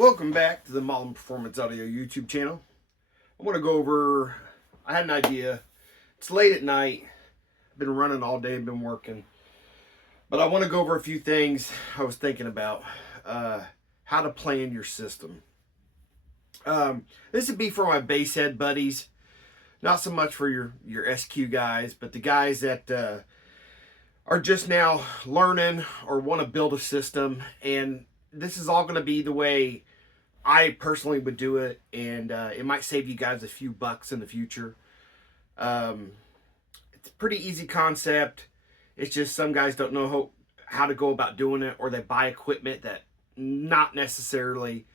Welcome back to the Modern Performance Audio YouTube channel. I want to go over, I had an idea. It's late at night. I've been running all day, been working. But I want to go over a few things I was thinking about. How to plan your system. This would be for my bass head buddies. Not so much for your SQ guys, but the guys that are just now learning or want to build a system. And this is all going to be the way I personally would do it, and it might save you guys a few bucks in the future. It's a pretty easy concept. It's just some guys don't know how to go about doing it, or they buy equipment that not necessarily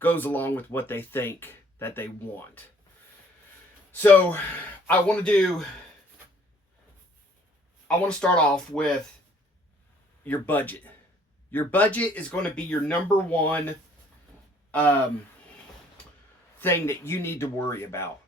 goes along with what they think that they want. So I want to start off with your budget. Your budget is going to be your number one thing that you need to worry about.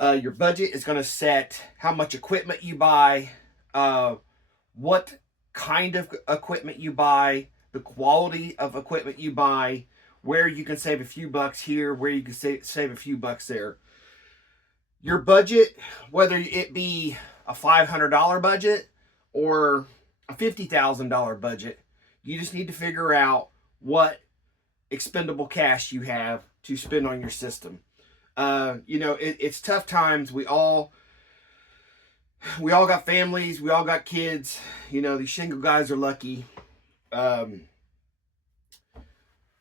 Your budget is going to set how much equipment you buy, what kind of equipment you buy, the quality of equipment you buy, where you can save a few bucks here, where you can save a few bucks there. Your budget, whether it be a $500 budget or a $50,000 budget, you just need to figure out what expendable cash you have to spend on your system. It's tough times. We all got families, we all got kids. These shingle guys are lucky.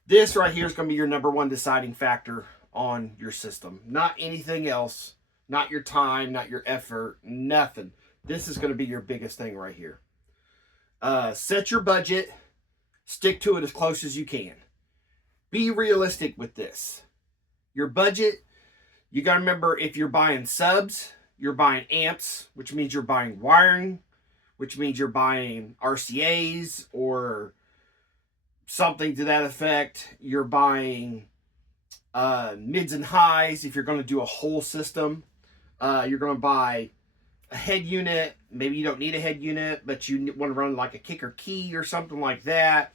This right here is going to be your number one deciding factor on your system. Not anything else, not your time, not your effort, nothing. This is going to be your biggest thing right here. Set your budget, stick to it as close as you can. Be realistic with this. Your budget, you got to remember, if you're buying subs, you're buying amps, which means you're buying wiring, which means you're buying RCAs or something to that effect. You're buying mids and highs if you're going to do a whole system. You're going to buy a head unit. Maybe you don't need a head unit, but you want to run like a kicker key or something like that.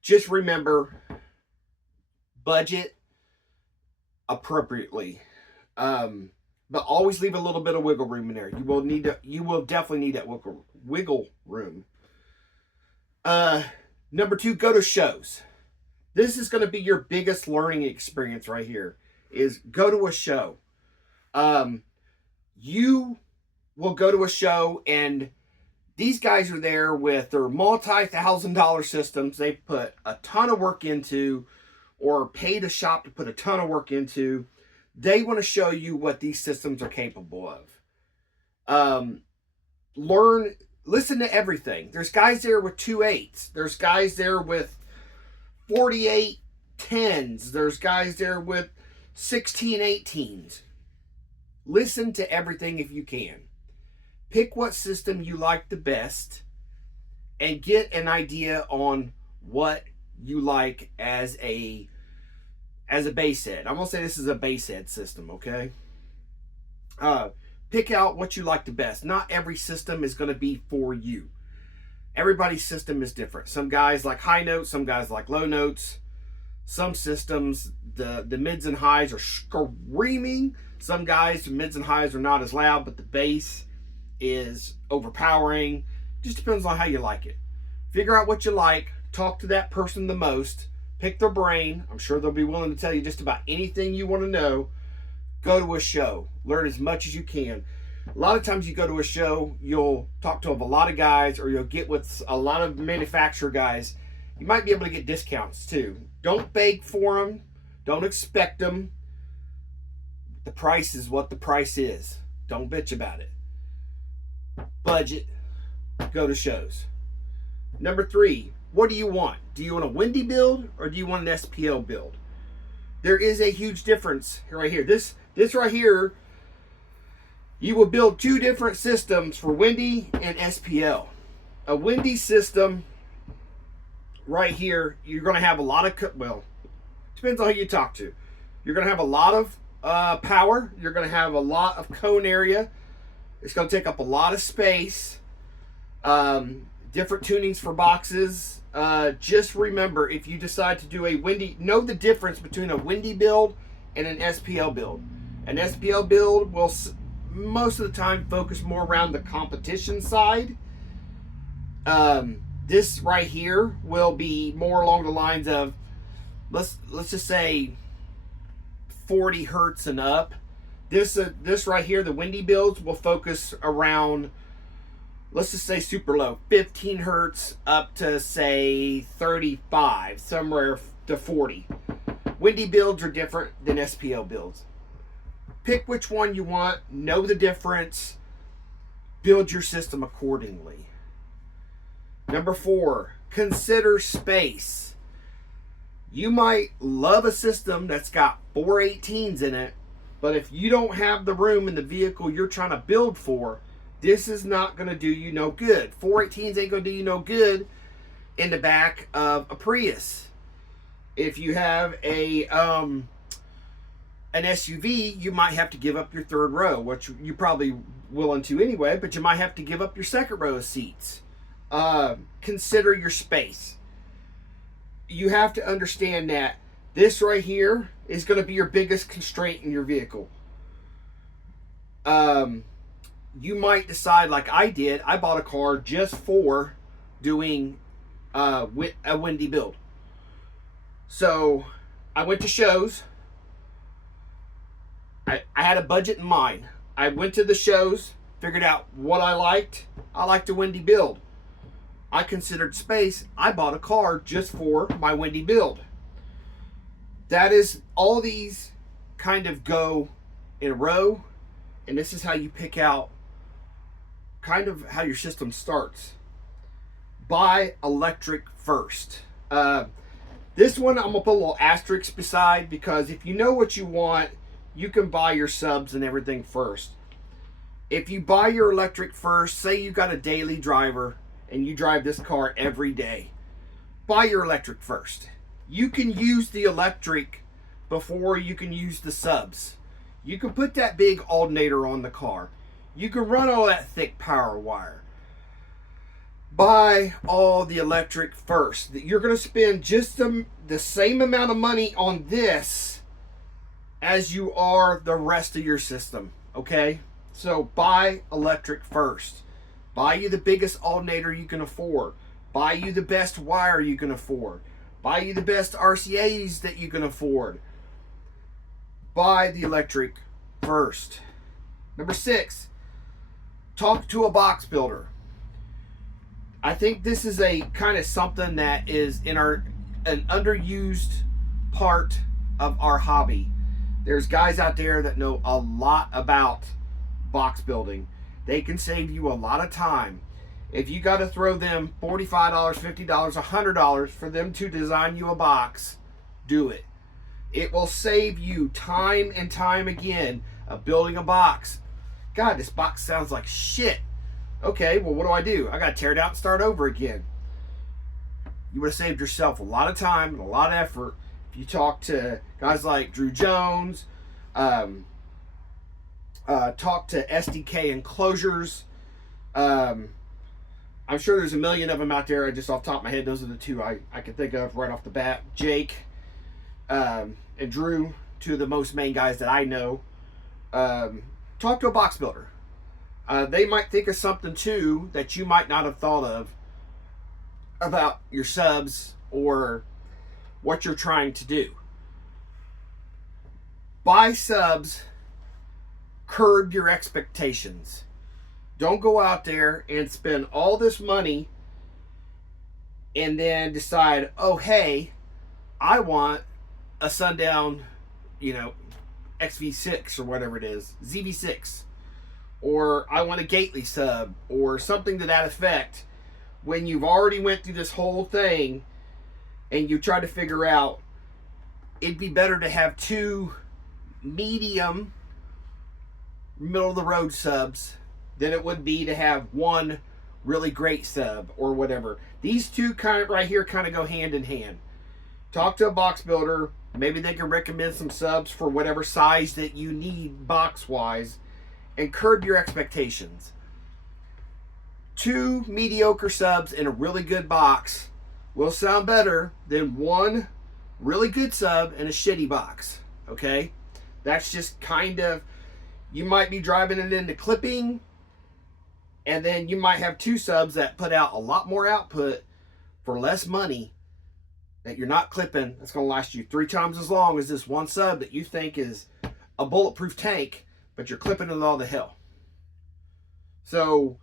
Just remember, budget appropriately, but always leave a little bit of wiggle room in there. You will definitely need that wiggle room. Number two, go to shows. This is going to be your biggest learning experience right here. Is go to a show. You will go to a show, and these guys are there with their multi-$1,000 systems they put a ton of work into, or paid a shop to put a ton of work into. They want to show you what these systems are capable of. Listen to everything. There's guys there with 2.8s. There's guys there with 48 10s. There's guys there with 16 18s. Listen to everything if you can. Pick what system you like the best and get an idea on what you like as a bass head. I'm going to say this is a bass head system, okay? Pick out what you like the best. Not every system is going to be for you. Everybody's system is different. Some guys like high notes, some guys like low notes. Some systems, the mids and highs are screaming. Some guys, the mids and highs are not as loud, but the bass is overpowering. Just depends on how you like it. Figure out what you like. Talk to that person the most. Pick their brain. I'm sure they'll be willing to tell you just about anything you want to know. Go to a show. Learn as much as you can. A lot of times you go to a show, you'll talk to a lot of guys, or you'll get with a lot of manufacturer guys. You might be able to get discounts too. Don't beg for them. Don't expect them. The price is what the price is. Don't bitch about it. Budget. Go to shows. Number three, what do you want? Do you want a Windy build or do you want an SPL build? There is a huge difference right here. This right here, you will build two different systems for Windy and SPL. A Windy system right here, you're going to have a lot of, depends on who you talk to. You're going to have a lot of power. You're going to have a lot of cone area. It's going to take up a lot of space. different tunings for boxes. Just remember, if you decide to do a windy, know the difference between a windy build and an SPL build. An SPL build will most of the time focus more around the competition side. This right here will be more along the lines of, let's just say 40 hertz and up. This right here, the windy builds, will focus around, let's just say super low, 15 hertz up to say 35, somewhere to 40. Windy builds are different than SPL builds. Pick which one you want, know the difference, build your system accordingly. Number 4, consider space. You might love a system that's got 4 18s in it, but if you don't have the room in the vehicle you're trying to build for, this is not going to do you no good. 4 18s ain't going to do you no good in the back of a Prius. If you have an SUV, you might have to give up your third row, which you're probably willing to anyway, but you might have to give up your second row of seats. Consider your space. You have to understand that this right here is going to be your biggest constraint in your vehicle. You might decide, like I did, I bought a car just for doing a windy build. So I went to shows. I had a budget in mind. I went to the shows, figured out what I liked. I liked a windy build. I considered space. I bought a car just for my windy build. That is, all these kind of go in a row, and this is how you pick out kind of how your system starts. Buy electric first. This one I'm gonna put a little asterisk beside, because if you know what you want, you can buy your subs and everything first. If you buy your electric first, say you got a daily driver and you drive this car every day, buy your electric first. You can use the electric before you can use the subs. You can put that big alternator on the car. You can run all that thick power wire. Buy all the electric first. You're going to spend just the same amount of money on this as you are the rest of your system, okay? So buy electric first. Buy you the biggest alternator you can afford. Buy you the best wire you can afford. Buy you the best RCAs that you can afford. Buy the electric first. Number 6, talk to a box builder. I think this is a kind of something that is in an underused part of our hobby. There's guys out there that know a lot about box building. They can save you a lot of time. If you got to throw them $45, $50, $100 for them to design you a box, do it. It will save you time and time again of building a box. God, this box sounds like shit. Okay, well, what do? I got to tear it out and start over again. You would have saved yourself a lot of time and a lot of effort if you talk to guys like Drew Jones, talk to SDK Enclosures. I'm sure there's a million of them out there. Just off the top of my head, those are the two I can think of right off the bat. Jake and Drew, two of the most main guys that I know. Talk to a box builder. They might think of something too that you might not have thought of about your subs or what you're trying to do. Buy subs, curb your expectations. Don't go out there and spend all this money and then decide, oh, hey, I want a Sundown, XV6 or whatever it is, ZV6. Or I want a Gately sub or something to that effect, when you've already went through this whole thing and you try to figure out, it'd be better to have 2 medium, middle of the road subs than it would be to have 1 really great sub or whatever. These two kind of right here kind of go hand in hand. Talk to a box builder. Maybe they can recommend some subs for whatever size that you need box wise, and curb your expectations. 2 mediocre subs in a really good box will sound better than 1 really good sub in a shitty box. Okay? That's just kind of, you might be driving it into clipping, and then you might have 2 subs that put out a lot more output for less money that you're not clipping. That's going to last you 3 times as long as this 1 sub that you think is a bulletproof tank, but you're clipping it all to hell. So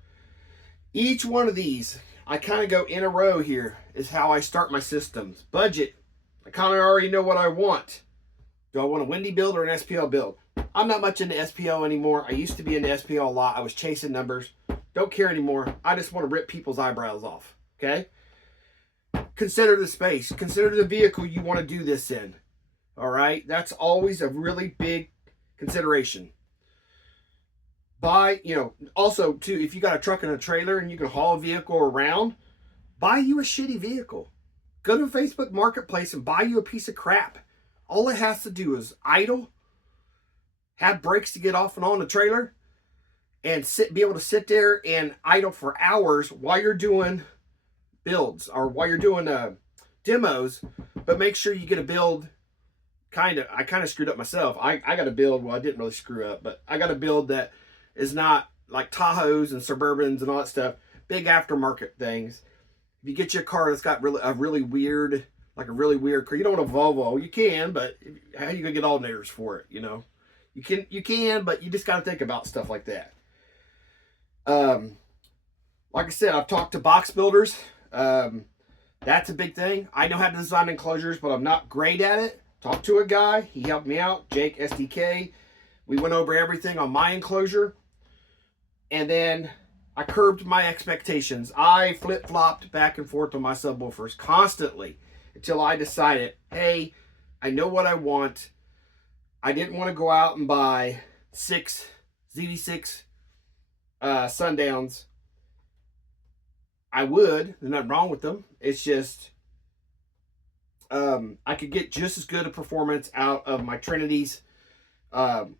each one of these, I kind of go in a row here, is how I start my systems. Budget, I kind of already know what I want. Do I want a Wendy build or an SPL build? I'm not much into SPL anymore. I used to be into SPL a lot. I was chasing numbers. Don't care anymore. I just want to rip people's eyebrows off. Okay? Consider the space. Consider the vehicle you want to do this in. All right? That's always a really big consideration. Buy, also too, if you got a truck and a trailer and you can haul a vehicle around, buy you a shitty vehicle. Go to Facebook Marketplace and buy you a piece of crap. All it has to do is idle, have brakes to get off and on the trailer, and be able to sit there and idle for hours while you're doing builds or while you're doing demos. But make sure you get a build. I kind of screwed up myself. I got a build. Well, I didn't really screw up, but I got a build that is not like Tahoes and Suburbans and all that stuff. Big aftermarket things. If you get your car that's got a really weird car, you don't want a Volvo. You can, but how are you gonna get alternators for it? You can, but you just got to think about stuff like that. Like I said, I've talked to box builders. That's a big thing. I know how to design enclosures, but I'm not great at it. Talked to a guy. He helped me out, Jake SDK. We went over everything on my enclosure. And then I curbed my expectations. I flip-flopped back and forth on my subwoofers constantly until I decided, hey, I know what I want. I didn't want to go out and buy 6 ZV6 Sundowns. I would. There's nothing wrong with them. It's just I could get just as good a performance out of my Trinities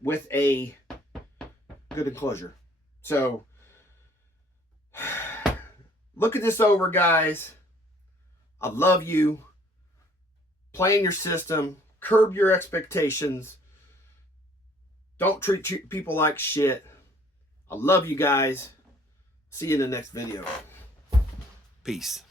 with a good enclosure. So look at this over, guys. I love you. Plan your system. Curb your expectations. Don't treat people like shit. I love you guys. See you in the next video. Peace.